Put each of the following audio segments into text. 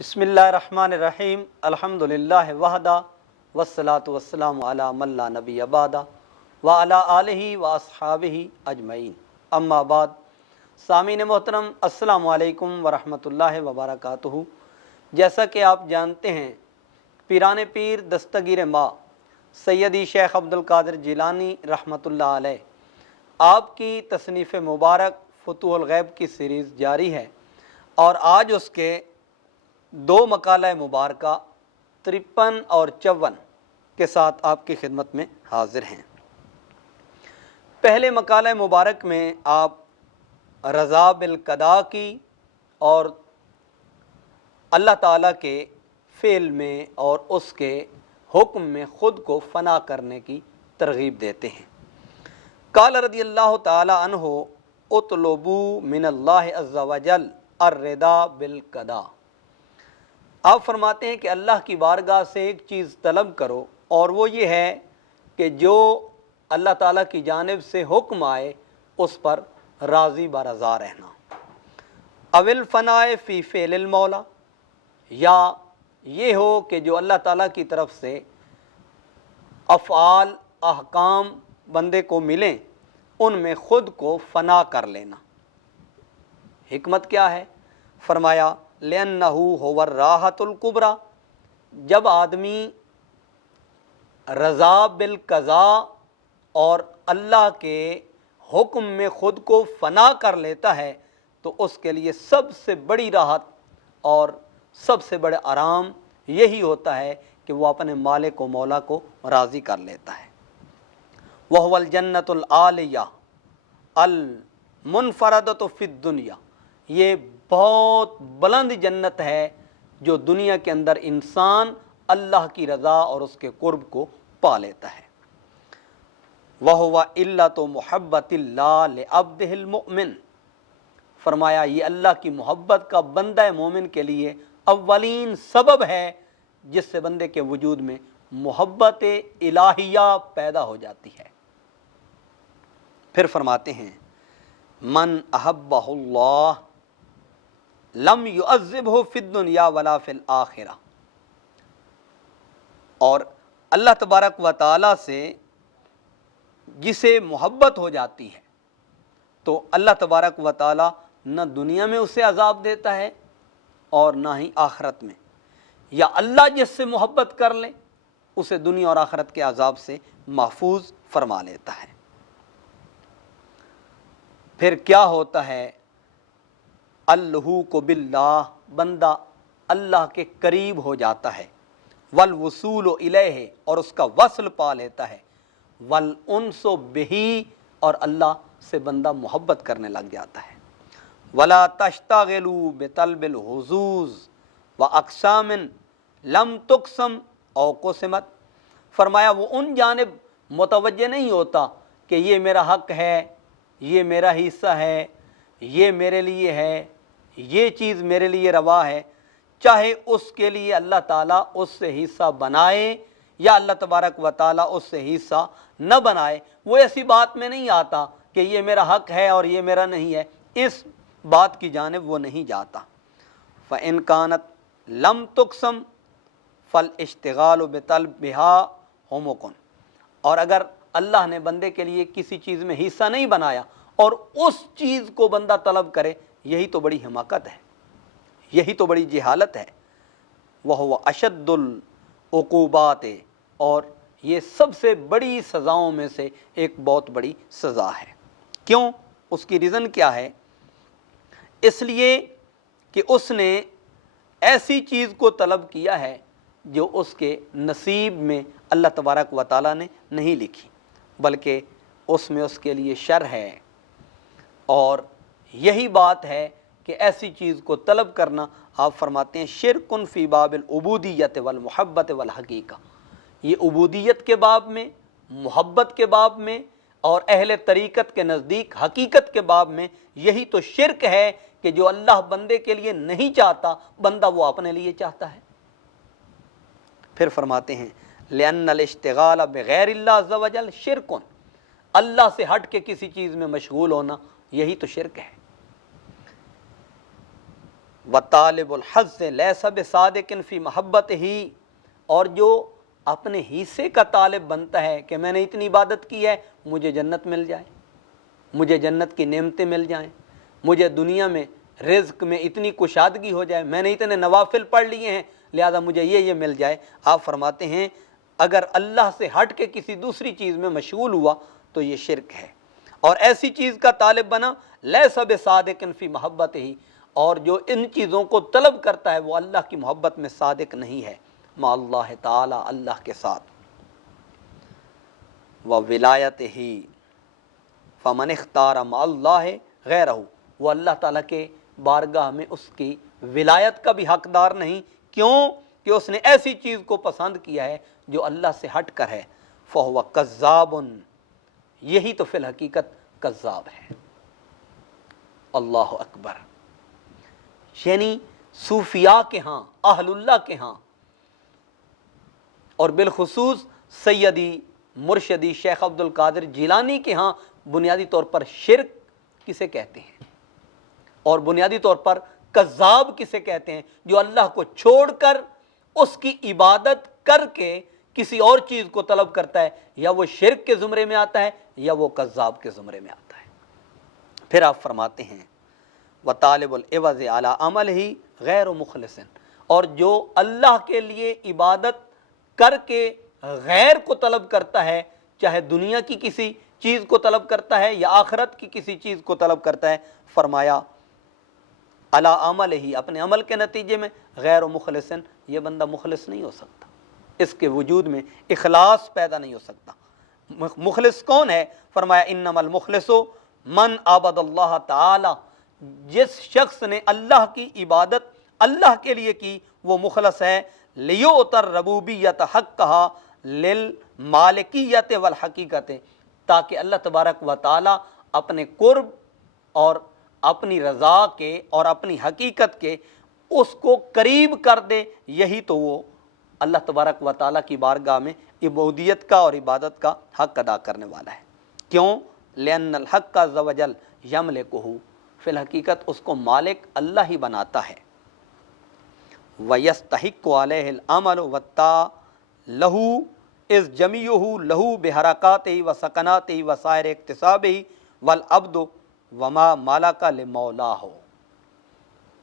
بسم اللہ الرحمن الرحیم الحمدللہ وحدہ والصلاة والسلام علی من لا نبی بعدہ وعلی آلہ واصحابہ اجمعین، اما بعد۔ سامعین محترم، السلام علیکم ورحمۃ اللہ وبرکاتہ۔ جیسا کہ آپ جانتے ہیں، پیران پیر دستگیر ماں سیدی شیخ عبدالقادر جیلانی رحمۃ اللہ علیہ آپ کی تصنیف مبارک فتوح الغیب کی سیریز جاری ہے، اور آج اس کے دو مقالہ مبارکہ 53 اور 54 کے ساتھ آپ کی خدمت میں حاضر ہیں۔ پہلے مقالہ مبارک میں آپ رضا بالقضاء کی اور اللہ تعالیٰ کے فعل میں اور اس کے حکم میں خود کو فنا کرنے کی ترغیب دیتے ہیں۔ قال رضی اللہ تعالی عنہ اطلبوا من اللہ عز وجل الرضا بالقضاء۔ آپ فرماتے ہیں کہ اللہ کی بارگاہ سے ایک چیز طلب کرو، اور وہ یہ ہے کہ جو اللہ تعالیٰ کی جانب سے حکم آئے اس پر راضی برضا رہنا۔ اول فناء فی فعل المولا، یا یہ ہو کہ جو اللہ تعالیٰ کی طرف سے افعال احکام بندے کو ملیں ان میں خود کو فنا کر لینا۔ حکمت کیا ہے؟ فرمایا لِأَنَّهُ هُوَ الرَّاحَةُ الْكُبْرَى، جب آدمی رضا بالقضاء اور اللہ کے حکم میں خود کو فنا کر لیتا ہے تو اس کے لیے سب سے بڑی راحت اور سب سے بڑے آرام یہی ہوتا ہے کہ وہ اپنے مالک و مولا کو راضی کر لیتا ہے۔ وَهُوَ الْجَنَّةُ الْعَالِيَةُ الْمُنْفَرَدَةُ فِي الدُّنْيَا، یہ بہت بلند جنت ہے جو دنیا کے اندر انسان اللہ کی رضا اور اس کے قرب کو پا لیتا ہے۔ وَهُوَ إِلَّةُ مُحَبَّةِ اللَّهِ لِعَبْدِهِ الْمُؤْمِنِ، فرمایا یہ اللہ کی محبت کا بندہ مومن کے لیے اولین سبب ہے جس سے بندے کے وجود میں محبت الہیہ پیدا ہو جاتی ہے۔ پھر فرماتے ہیں من احبہ اللہ لم یعذبہ فی الدنیا ولا فی الآخرہ، اور اللہ تبارک و تعالی سے جسے محبت ہو جاتی ہے تو اللہ تبارک و تعالی نہ دنیا میں اسے عذاب دیتا ہے اور نہ ہی آخرت میں، یا اللہ جس سے محبت کر لے اسے دنیا اور آخرت کے عذاب سے محفوظ فرما لیتا ہے۔ پھر کیا ہوتا ہے؟ اللحوق باللہ، بندہ اللہ کے قریب ہو جاتا ہے، والوصول الیہ، اور اس کا وصل پا لیتا ہے، والانس بہ، اور اللہ سے بندہ محبت کرنے لگ جاتا ہے۔ ولا تشتغلوا بطلب الحظوظ واقسام لم تقسم او قسمت، فرمایا وہ ان جانب متوجہ نہیں ہوتا کہ یہ میرا حق ہے، یہ میرا حصہ ہے، یہ میرے لیے ہے، یہ چیز میرے لیے روا ہے، چاہے اس کے لیے اللہ تعالیٰ اس سے حصہ بنائے یا اللہ تبارک و تعالیٰ اس سے حصہ نہ بنائے، وہ ایسی بات میں نہیں آتا کہ یہ میرا حق ہے اور یہ میرا نہیں ہے، اس بات کی جانب وہ نہیں جاتا۔ فَإِن كَانَتْ لَمْ تُقْسَمْ فَالْإِشْتِغَالُ بِطَلْبِهَا حُمُقٌ، اور اگر اللہ نے بندے کے لیے کسی چیز میں حصہ نہیں بنایا اور اس چیز کو بندہ طلب کرے، یہی تو بڑی حماقت ہے، یہی تو بڑی جہالت ہے۔ وَهُوَ أَشَدُّ الْعُقُوبَاتِ، اور یہ سب سے بڑی سزاؤں میں سے ایک بہت بڑی سزا ہے۔ کیوں؟ اس کی ریزن کیا ہے؟ اس لیے کہ اس نے ایسی چیز کو طلب کیا ہے جو اس کے نصیب میں اللہ تبارک و تعالیٰ نے نہیں لکھی، بلکہ اس میں اس کے لیے شر ہے، اور یہی بات ہے کہ ایسی چیز کو طلب کرنا، آپ فرماتے ہیں شرکن فی باب العبودیت والمحبت والحقیقہ، یہ عبودیت کے باب میں، محبت کے باب میں، اور اہل طریقت کے نزدیک حقیقت کے باب میں یہی تو شرک ہے کہ جو اللہ بندے کے لیے نہیں چاہتا بندہ وہ اپنے لیے چاہتا ہے۔ پھر فرماتے ہیں لِأَنَّ الاشتغال بغیر اللہ عز وجل شرکن، اللہ سے ہٹ کے کسی چیز میں مشغول ہونا یہی تو شرک ہے۔ وطالب الحظ لیس بصادق فی محبت ہی، اور جو اپنے حصے کا طالب بنتا ہے کہ میں نے اتنی عبادت کی ہے مجھے جنت مل جائے، مجھے جنت کی نعمتیں مل جائیں، مجھے دنیا میں رزق میں اتنی کشادگی ہو جائے، میں نے اتنے نوافل پڑھ لیے ہیں لہذا مجھے یہ مل جائے۔ آپ فرماتے ہیں اگر اللہ سے ہٹ کے کسی دوسری چیز میں مشغول ہوا تو یہ شرک ہے، اور ایسی چیز کا طالب بنا لیس بصادق فی محبت ہی، اور جو ان چیزوں کو طلب کرتا ہے وہ اللہ کی محبت میں صادق نہیں ہے، مع اللہ تعالی، اللہ کے ساتھ۔ وولایت ہی فمن اختار مع اللہ غیرہ، وہ اللہ تعالیٰ کے بارگاہ میں اس کی ولایت کا بھی حقدار نہیں، کیوں کہ اس نے ایسی چیز کو پسند کیا ہے جو اللہ سے ہٹ کر ہے۔ فہو کذاب، یہی تو فی الحقیقت کذاب ہے۔ اللہ اکبر۔ یعنی صوفیاء کے ہاں، اہل اللہ کے ہاں، اور بالخصوص سیدی مرشدی شیخ عبد القادر جیلانی کے ہاں بنیادی طور پر شرک کسے کہتے ہیں اور بنیادی طور پر کذاب کسے کہتے ہیں؟ جو اللہ کو چھوڑ کر اس کی عبادت کر کے کسی اور چیز کو طلب کرتا ہے، یا وہ شرک کے زمرے میں آتا ہے یا وہ کذاب کے زمرے میں آتا ہے۔ پھر آپ فرماتے ہیں وطالب العوض علی عمل ہی غیر مخلص، اور جو اللہ کے لیے عبادت کر کے غیر کو طلب کرتا ہے، چاہے دنیا کی کسی چیز کو طلب کرتا ہے یا آخرت کی کسی چیز کو طلب کرتا ہے، فرمایا علی عمل ہی، اپنے عمل کے نتیجے میں غیر مخلص، یہ بندہ مخلص نہیں ہو سکتا، اس کے وجود میں اخلاص پیدا نہیں ہو سکتا۔ مخلص کون ہے؟ فرمایا انما المخلص من عبد اللہ تعالی، جس شخص نے اللہ کی عبادت اللہ کے لیے کی وہ مخلص ہے۔ لیؤت الربوبیت حقھا للمالکیت والحقیقت، تاکہ اللہ تبارک و تعالی اپنے قرب اور اپنی رضا کے اور اپنی حقیقت کے اس کو قریب کر دے، یہی تو وہ اللہ تبارک و تعالیٰ کی بارگاہ میں عبودیت کا اور عبادت کا حق ادا کرنے والا ہے۔ کیوں؟ لأن الحق عز وجل یملکہ، فی الحقیقت اس کو مالک اللہ ہی بناتا ہے۔ وَيَسْتَحِقُّ عَلَيْهِ الْعَمَلُ وَالطَّاعَةُ لَهُ إِذْ جَمِيعُهُ لَهُ بِحَرَكَاتِهِ وَسَكَنَاتِهِ وَسَائِرِ اكْتِسَابِهِ وَالْعَبْدُ وَمَا مَلَكَ لِمَوْلَاهُ،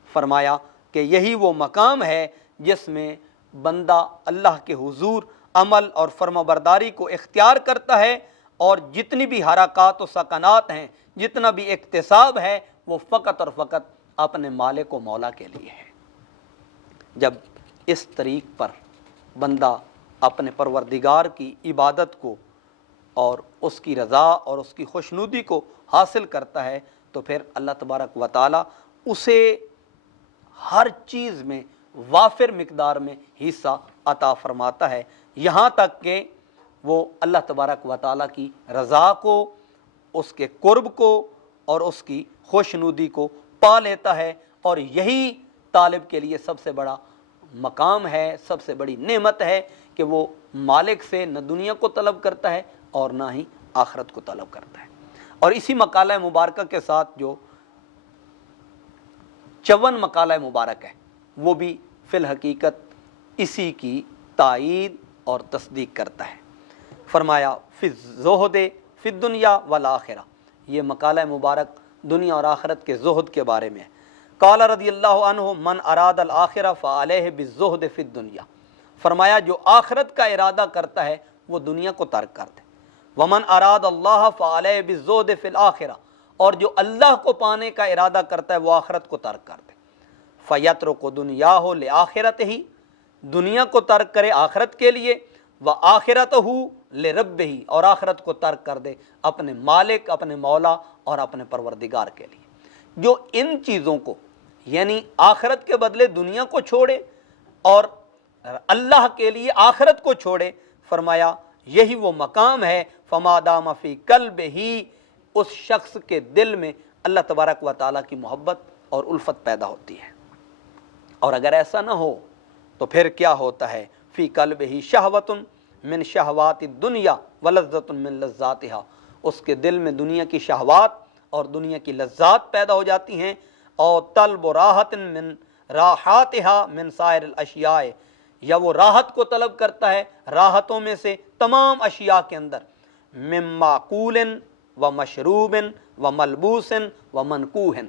فرمایا کہ یہی وہ مقام ہے جس میں بندہ اللہ کے حضور عمل اور فرمانبرداری کو اختیار کرتا ہے، اور جتنی بھی حرکات و سکنات ہیں، جتنا بھی اکتساب ہے، وہ فقط اور فقط اپنے مالک و مولا کے لیے ہے۔ جب اس طریق پر بندہ اپنے پروردگار کی عبادت کو اور اس کی رضا اور اس کی خوشنودی کو حاصل کرتا ہے تو پھر اللہ تبارک و تعالی اسے ہر چیز میں وافر مقدار میں حصہ عطا فرماتا ہے، یہاں تک کہ وہ اللہ تبارک و تعالی کی رضا کو، اس کے قرب کو اور اس کی خوشنودی کو پا لیتا ہے، اور یہی طالب کے لیے سب سے بڑا مقام ہے، سب سے بڑی نعمت ہے کہ وہ مالک سے نہ دنیا کو طلب کرتا ہے اور نہ ہی آخرت کو طلب کرتا ہے۔ اور اسی مقالہ مبارکہ کے ساتھ جو 54 مقالہ مبارک ہے وہ بھی فی الحقیقت اسی کی تائید اور تصدیق کرتا ہے۔ فرمایا فی الزہد فی الدنیا والآخرہ، یہ مقالہ مبارک دنیا اور آخرت کے زہد کے بارے میں ہے۔ قال رضی اللہ عنہ من اراد الآخرہ فعلیہ بالزہد فی الدنیا، فرمایا جو آخرت کا ارادہ کرتا ہے وہ دنیا کو ترک کر دے۔ ومن اراد اللہ فعلیہ بالزہد فی الآخرہ، اور جو اللہ کو پانے کا ارادہ کرتا ہے وہ آخرت کو ترک کر دے۔ فیترک دنیاہ لآخرتہ، دنیا کو ترک کرے آخرت کے لیے، وآخرتہ لربہ، اور آخرت کو ترک کر دے اپنے مالک، اپنے مولا اور اپنے پروردگار کے لیے۔ جو ان چیزوں کو یعنی آخرت کے بدلے دنیا کو چھوڑے اور اللہ کے لیے آخرت کو چھوڑے، فرمایا یہی وہ مقام ہے فما دام فی قلبہ، اس شخص کے دل میں اللہ تبارک و تعالیٰ کی محبت اور الفت پیدا ہوتی ہے۔ اور اگر ایسا نہ ہو تو پھر کیا ہوتا ہے؟ فی قلبہ شہوۃ من شہوات الدنیا ولذۃ من لذاتہا، اس کے دل میں دنیا کی شہوات اور دنیا کی لذات پیدا ہو جاتی ہیں، اور طلب راحت من راحاتها من سائر الاشیاء، یا وہ راحت کو طلب کرتا ہے راحتوں میں سے تمام اشیاء کے اندر، من معقول و مشروب و ملبوس و منکوح،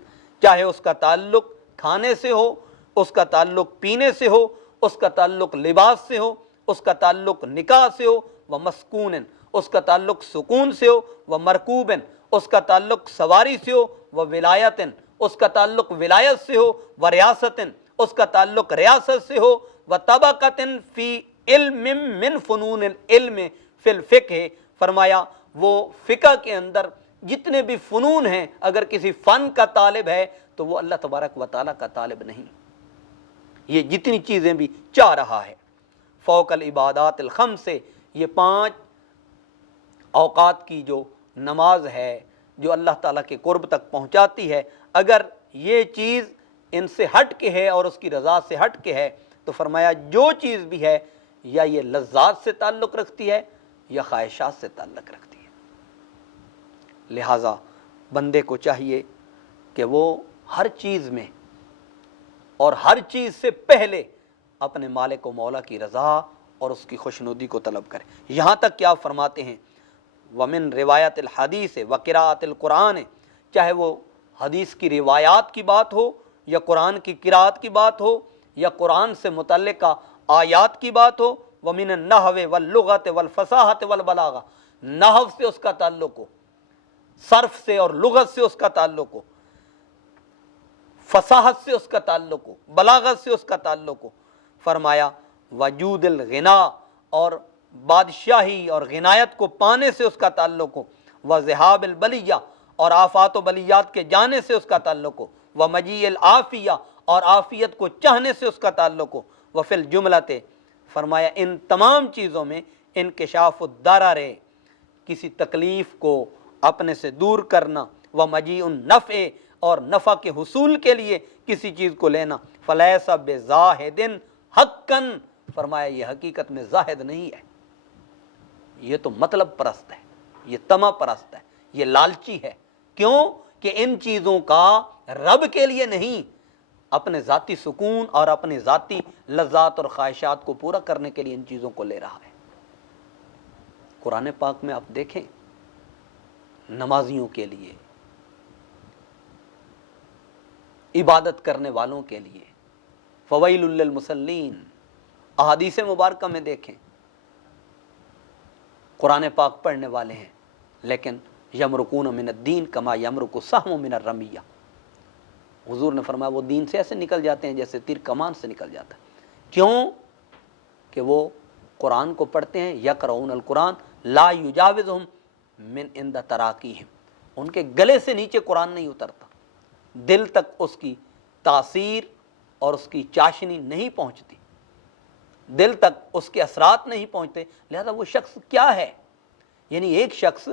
چاہے اس کا تعلق کھانے سے ہو، اس کا تعلق پینے سے ہو، اس کا تعلق لباس سے ہو، اس کا تعلق نکاح سے ہو، و مسکون، اس کا تعلق سکون سے ہو، و مرکوب، اس کا تعلق سواری سے ہو، و ولایت، اس کا تعلق ولایت سے ہو، و ریاست، اس کا تعلق ریاست سے ہو، و طبقۃ فی علم من فنون العلم فی الفقہ، فرمایا وہ فقہ کے اندر جتنے بھی فنون ہیں اگر کسی فن کا طالب ہے تو وہ اللہ تبارک و تعالیٰ کا طالب نہیں، یہ جتنی چیزیں بھی چاہ رہا ہے۔ فوق العبادات الخمس سے، یہ 5 اوقات کی جو نماز ہے جو اللہ تعالیٰ کے قرب تک پہنچاتی ہے، اگر یہ چیز ان سے ہٹ کے ہے اور اس کی رضا سے ہٹ کے ہے تو فرمایا جو چیز بھی ہے یا یہ لذات سے تعلق رکھتی ہے یا خواہشات سے تعلق رکھتی ہے۔ لہٰذا بندے کو چاہیے کہ وہ ہر چیز میں اور ہر چیز سے پہلے اپنے مالک و مولا کی رضا اور اس کی خوشنودی کو طلب کرے۔ یہاں تک کہ آپ فرماتے ہیں ومن روایت الحدیث وقراءت القرآن، چاہے وہ حدیث کی روایات کی بات ہو یا قرآن کی قراءت کی بات ہو یا قرآن سے متعلقہ آیات کی بات ہو، ومن النحو واللغت والفصاحت والبلاغہ، نحو سے اس کا تعلق ہو، صرف سے اور لغت سے اس کا تعلق ہو، فصاحت سے اس کا تعلق ہو، بلاغت سے اس کا تعلق ہو، فرمایا وجود الغنا، اور بادشاہی اور غنایت کو پانے سے اس کا تعلق ہو، وذہاب البلیہ، اور آفات و بلیات کے جانے سے اس کا تعلق ہو، ومجیء العافیہ، اور عافیت کو چاہنے سے اس کا تعلق ہو، وفی الجملۃ، فرمایا ان تمام چیزوں میں انکشاف الضرر، کسی تکلیف کو اپنے سے دور کرنا، ومجیء النفع، اور نفع کے حصول کے لیے کسی چیز کو لینا، فلیس بزاہد حقا، فرمایا یہ حقیقت میں زاہد نہیں ہے، یہ تو مطلب پرست ہے، یہ طمع پرست ہے، یہ لالچی ہے۔ کیوں کہ ان چیزوں کا رب کے لیے نہیں، اپنے ذاتی سکون اور اپنی ذاتی لذات اور خواہشات کو پورا کرنے کے لیے ان چیزوں کو لے رہا ہے۔ قرآن پاک میں آپ دیکھیں نمازیوں کے لیے، عبادت کرنے والوں کے لیے، فویل للمصلین، احادیث مبارکہ میں دیکھیں قرآن پاک پڑھنے والے ہیں لیکن یمرکون من الدین کما یمرک السہم من الرمیہ، حضور نے فرمایا وہ دین سے ایسے نکل جاتے ہیں جیسے تیر کمان سے نکل جاتا ہے۔ کیوں کہ وہ قرآن کو پڑھتے ہیں، یقرؤون القرآن لا یجاوزہم من عند تراقیہم، ان کے گلے سے نیچے قرآن نہیں اترتا، دل تک اس کی تاثیر اور اس کی چاشنی نہیں پہنچتی، دل تک اس کے اثرات نہیں پہنچتے، لہذا وہ شخص کیا ہے؟ یعنی ایک شخص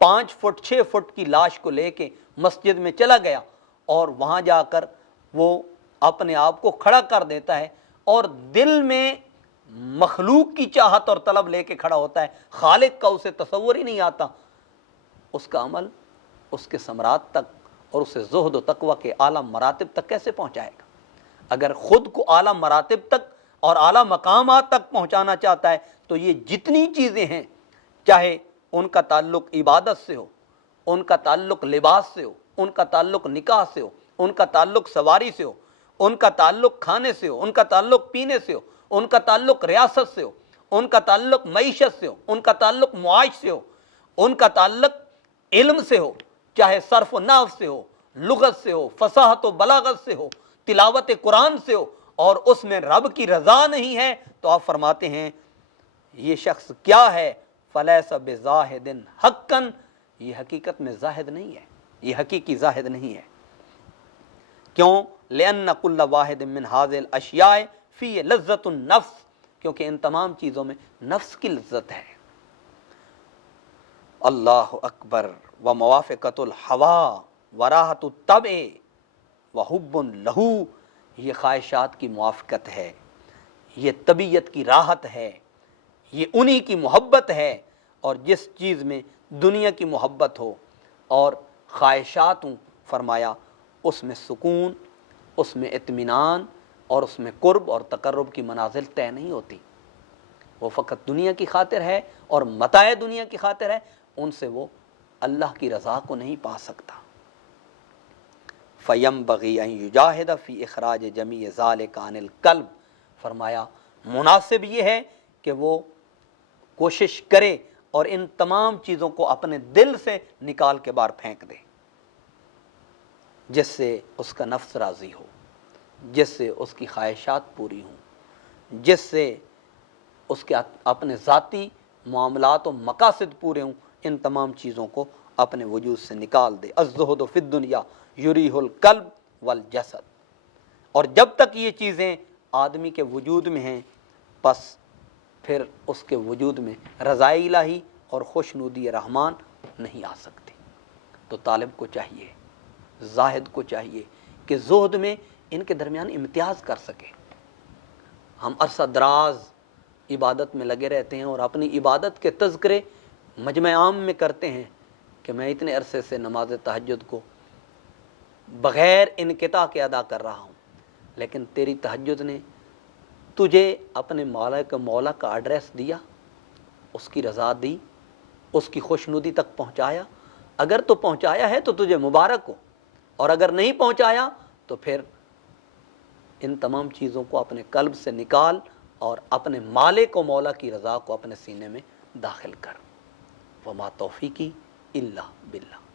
5 فٹ 6 فٹ کی لاش کو لے کے مسجد میں چلا گیا اور وہاں جا کر وہ اپنے آپ کو کھڑا کر دیتا ہے اور دل میں مخلوق کی چاہت اور طلب لے کے کھڑا ہوتا ہے، خالق کا اسے تصور ہی نہیں آتا، اس کا عمل اس کے ثمرات تک اور اسے زہد و تقوی کے اعلیٰ مراتب تک کیسے پہنچائے گا؟ اگر خود کو اعلیٰ مراتب تک اور اعلیٰ مقامات تک پہنچانا چاہتا ہے تو یہ جتنی چیزیں ہیں، چاہے ان کا تعلق عبادت سے ہو، ان کا تعلق لباس سے ہو، ان کا تعلق نکاح سے ہو، ان کا تعلق سواری سے ہو، ان کا تعلق کھانے سے ہو، ان کا تعلق پینے سے ہو، ان کا تعلق ریاست سے ہو، ان کا تعلق معیشت سے ہو، ان کا تعلق معاش سے ہو، ان کا تعلق علم سے ہو، چاہے صرف و نحو سے ہو، لغت سے ہو، فصاحت و بلاغت سے ہو، تلاوت قرآن سے ہو، اور اس میں رب کی رضا نہیں ہے تو آپ فرماتے ہیں یہ شخص کیا ہے؟ فلیس بزاہد حقا، یہ حقیقت میں زاہد نہیں ہے، یہ حقیقی زاہد نہیں ہے۔ کیوں؟ لأن کل واحد من هذه الاشیاء فی لذت النفس، کیونکہ ان تمام چیزوں میں نفس کی لذت ہے۔ اللہ اکبر، وموافقۃ الہوی وراحت الطبع وحب لہو، یہ خواہشات کی موافقت ہے، یہ طبیعت کی راحت ہے، یہ انہی کی محبت ہے، اور جس چیز میں دنیا کی محبت ہو اور خواہشات ہوں، فرمایا اس میں سکون، اس میں اطمینان اور اس میں قرب اور تقرب کی منازل طے نہیں ہوتی، وہ فقط دنیا کی خاطر ہے اور متاع دنیا کی خاطر ہے، ان سے وہ اللہ کی رضا کو نہیں پا سکتا۔ فَيَنبَغِي أَن يُجَاهِدَ فِي إِخْرَاجِ جَمِيعِ ذَلِكَ عَنِ الْقَلْبِ، فرمایا مناسب یہ ہے کہ وہ کوشش کرے اور ان تمام چیزوں کو اپنے دل سے نکال کے باہر پھینک دے، جس سے اس کا نفس راضی ہو، جس سے اس کی خواہشات پوری ہوں، جس سے اس کے اپنے ذاتی معاملات و مقاصد پورے ہوں، ان تمام چیزوں کو اپنے وجود سے نکال دے۔ الزہد فی الدنیا یریح القلب والجسد، اور جب تک یہ چیزیں آدمی کے وجود میں ہیں پس پھر اس کے وجود میں رضائی الہی اور خوشنودی رحمان نہیں آ سکتی۔ تو طالب کو چاہیے، زاہد کو چاہیے کہ زہد میں ان کے درمیان امتیاز کر سکے۔ ہم عرصہ دراز عبادت میں لگے رہتے ہیں اور اپنی عبادت کے تذکرے مجمع عام میں کرتے ہیں کہ میں اتنے عرصے سے نماز تہجد کو بغیر انقطاع کے ادا کر رہا ہوں، لیکن تیری تہجد نے تجھے اپنے مولا کا ایڈریس دیا، اس کی رضا دی، اس کی خوشنودی تک پہنچایا؟ اگر تو پہنچایا ہے تو تجھے مبارک ہو، اور اگر نہیں پہنچایا تو پھر ان تمام چیزوں کو اپنے قلب سے نکال اور اپنے مالک و مولا کی رضا کو اپنے سینے میں داخل کر۔ وما توفیقی الا باللہ۔